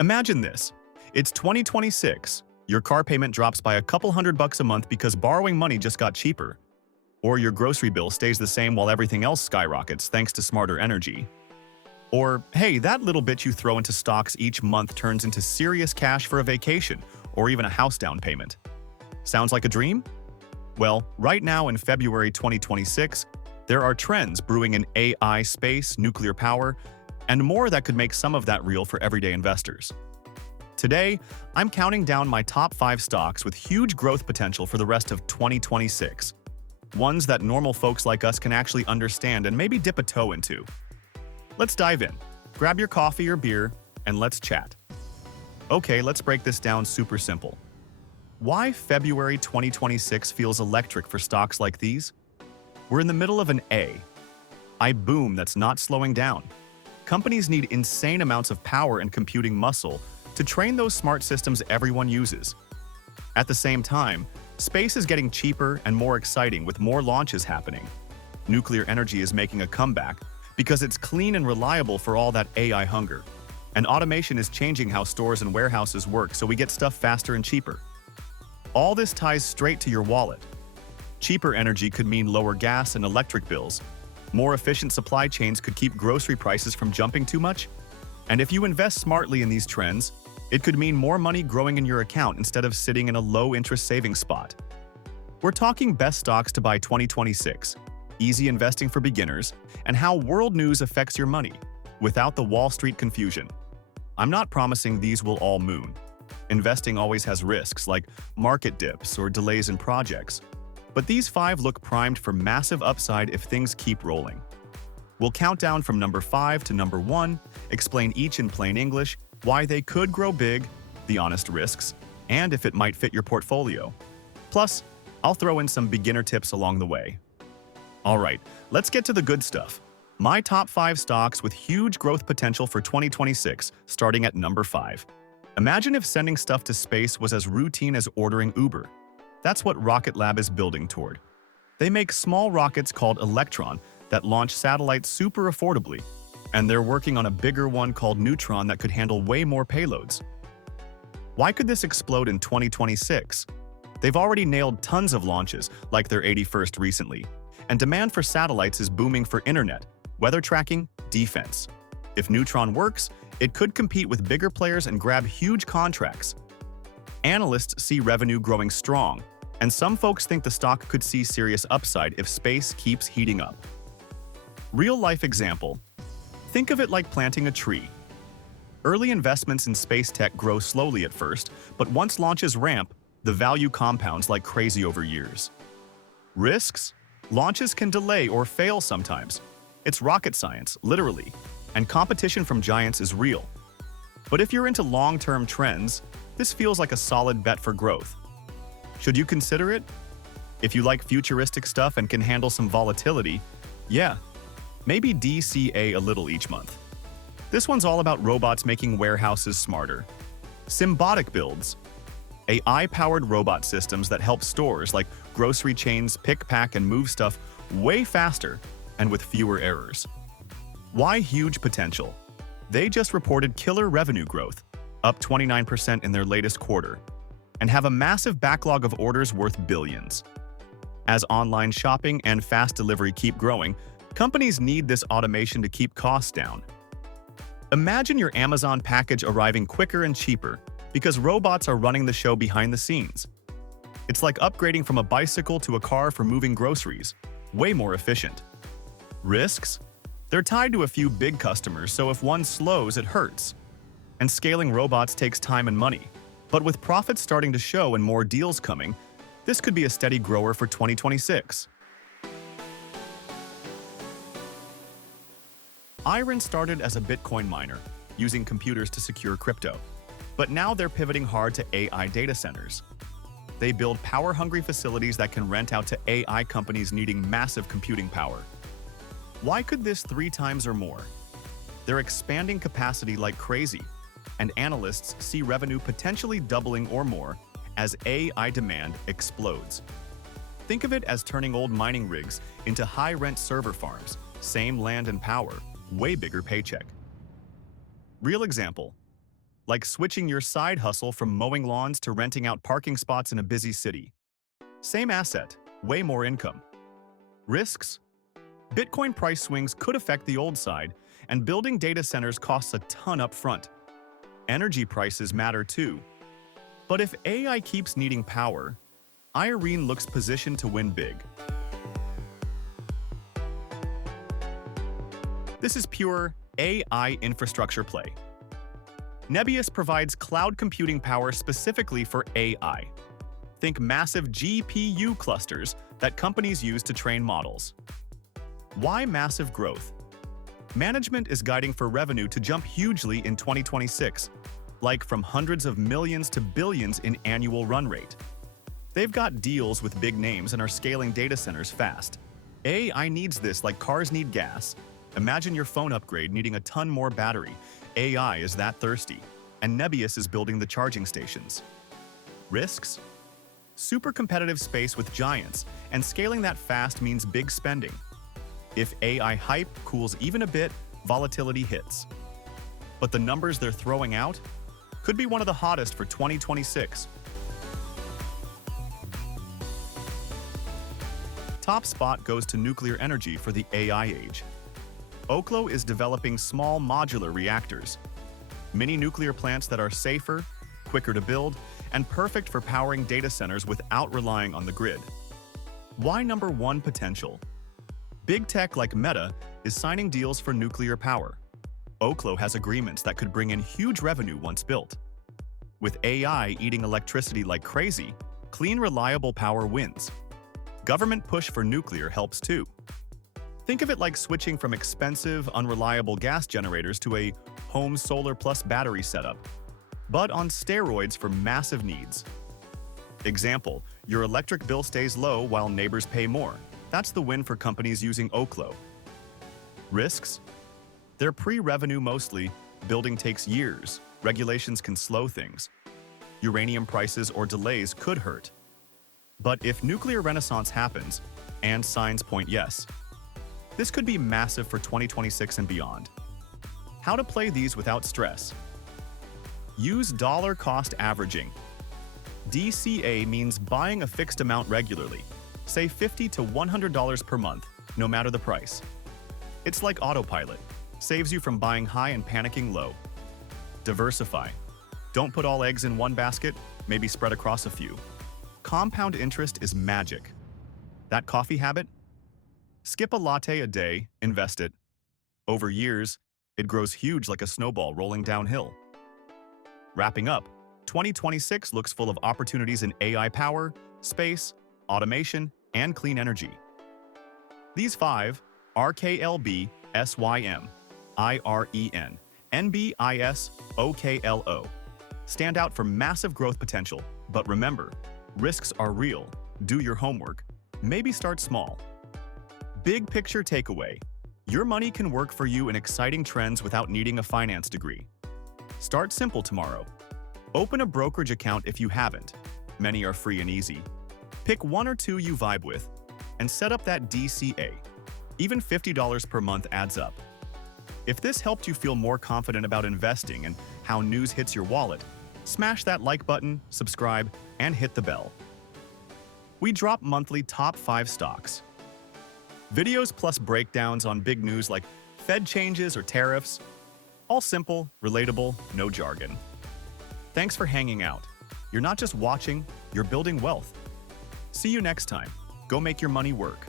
Imagine this. It's 2026. Your car payment drops by a couple $100 a month because borrowing money just got cheaper. Or your grocery bill stays the same while everything else skyrockets thanks to smarter energy. Or, hey, that little bit you throw into stocks each month turns into serious cash for a vacation or even a house down payment. Sounds like a dream? Well, right now in February 2026, there are trends brewing in AI, space, nuclear power, and more that could make some of that real for everyday investors. Today, I'm counting down my top 5 stocks with huge growth potential for the rest of 2026. Ones that normal folks like us can actually understand and maybe dip a toe into. Let's dive in. Grab your coffee or beer, and let's chat. Okay, let's break this down super simple. Why February 2026 feels electric for stocks like these? We're in the middle of an AI boom that's not slowing down. Companies need insane amounts of power and computing muscle to train those smart systems everyone uses. At the same time, space is getting cheaper and more exciting with more launches happening. Nuclear energy is making a comeback because it's clean and reliable for all that AI hunger. And automation is changing how stores and warehouses work so we get stuff faster and cheaper. All this ties straight to your wallet. Cheaper energy could mean lower gas and electric bills. More efficient supply chains could keep grocery prices from jumping too much. And if you invest smartly in these trends, it could mean more money growing in your account instead of sitting in a low-interest savings spot. We're talking best stocks to buy 2026, easy investing for beginners, and how world news affects your money, without the Wall Street confusion. I'm not promising these will all moon. Investing always has risks like market dips or delays in projects. But these 5 look primed for massive upside if things keep rolling. We'll count down from number 5 to number 1, explain each in plain English, why they could grow big, the honest risks, and if it might fit your portfolio. Plus, I'll throw in some beginner tips along the way. Alright, let's get to the good stuff. My top 5 stocks with huge growth potential for 2026, starting at number 5. Imagine if sending stuff to space was as routine as ordering Uber. That's what Rocket Lab is building toward. They make small rockets called Electron that launch satellites super affordably, and they're working on a bigger one called Neutron that could handle way more payloads. Why could this explode in 2026? They've already nailed tons of launches, like their 81st recently, and demand for satellites is booming for internet, weather tracking, defense. If Neutron works, it could compete with bigger players and grab huge contracts. Analysts see revenue growing strong, and some folks think the stock could see serious upside if space keeps heating up. Real-life example. Think of it like planting a tree. Early investments in space tech grow slowly at first, but once launches ramp, the value compounds like crazy over years. Risks? Launches can delay or fail sometimes. It's rocket science, literally, and competition from giants is real. But if you're into long-term trends, this feels like a solid bet for growth. Should you consider it? If you like futuristic stuff and can handle some volatility, yeah, maybe DCA a little each month. This one's all about robots making warehouses smarter. Symbotic builds. AI-powered robot systems that help stores like grocery chains pick, pack, and move stuff way faster and with fewer errors. Why huge potential? They just reported killer revenue growth, up 29% in their latest quarter, and have a massive backlog of orders worth billions. As online shopping and fast delivery keep growing, companies need this automation to keep costs down. Imagine your Amazon package arriving quicker and cheaper because robots are running the show behind the scenes. It's like upgrading from a bicycle to a car for moving groceries, way more efficient. Risks? They're tied to a few big customers, so if one slows, it hurts. And scaling robots takes time and money. But with profits starting to show and more deals coming, this could be a steady grower for 2026. Iron started as a Bitcoin miner, using computers to secure crypto. But now they're pivoting hard to AI data centers. They build power-hungry facilities that can rent out to AI companies needing massive computing power. Why could this 3 times or more? They're expanding capacity like crazy, and analysts see revenue potentially doubling or more as AI demand explodes. Think of it as turning old mining rigs into high-rent server farms, same land and power, way bigger paycheck. Real example. like switching your side hustle from mowing lawns to renting out parking spots in a busy city. Same asset, way more income. Risks? Bitcoin price swings could affect the old side, and building data centers costs a ton up front. Energy prices matter too. But if AI keeps needing power, Irene looks positioned to win big. This is pure AI infrastructure play. Nebius provides cloud computing power specifically for AI. Think massive GPU clusters that companies use to train models. Why massive growth? Management is guiding for revenue to jump hugely in 2026, like from hundreds of millions to billions in annual run rate. They've got deals with big names and are scaling data centers fast. AI needs this like cars need gas. Imagine your phone upgrade needing a ton more battery. AI is that thirsty, and Nebius is building the charging stations. Risks? Super competitive space with giants, and scaling that fast means big spending. If AI hype cools even a bit, volatility hits. But the numbers they're throwing out could be one of the hottest for 2026. Top spot goes to nuclear energy for the AI age. Oklo is developing small modular reactors, mini nuclear plants that are safer, quicker to build, and perfect for powering data centers without relying on the grid. Why number one potential? Big tech like Meta is signing deals for nuclear power. Oklo has agreements that could bring in huge revenue once built. With AI eating electricity like crazy, clean, reliable power wins. Government push for nuclear helps too. Think of it like switching from expensive, unreliable gas generators to a home solar plus battery setup, but on steroids for massive needs. Example, your electric bill stays low while neighbors pay more. That's the win for companies using Oklo. Risks? They're pre-revenue mostly. Building takes years. Regulations can slow things. Uranium prices or delays could hurt. But if nuclear renaissance happens, and signs point yes, this could be massive for 2026 and beyond. How to play these without stress? Use dollar cost averaging. DCA means buying a fixed amount regularly, say $50 to $100 per month, no matter the price. It's like autopilot, saves you from buying high and panicking low. Diversify. Don't put all eggs in one basket, maybe spread across a few. Compound interest is magic. That coffee habit? Skip a latte a day, invest it. Over years, it grows huge like a snowball rolling downhill. Wrapping up, 2026 looks full of opportunities in AI power, space, automation, and clean energy. These five, RKLB, SYM, IREN, NBIS, OKLO, stand out for massive growth potential, but remember, risks are real. Do your homework. Maybe start small. Big picture takeaway. Your money can work for you in exciting trends without needing a finance degree. Start simple tomorrow. Open a brokerage account if you haven't. Many are free and easy. Pick one or two you vibe with, and set up that DCA. Even $50 per month adds up. If this helped you feel more confident about investing and how news hits your wallet, smash that like button, subscribe, and hit the bell. We drop monthly top 5 stocks. Videos plus breakdowns on big news like Fed changes or tariffs. All simple, relatable, no jargon. Thanks for hanging out. You're not just watching, you're building wealth. See you next time. Go make your money work.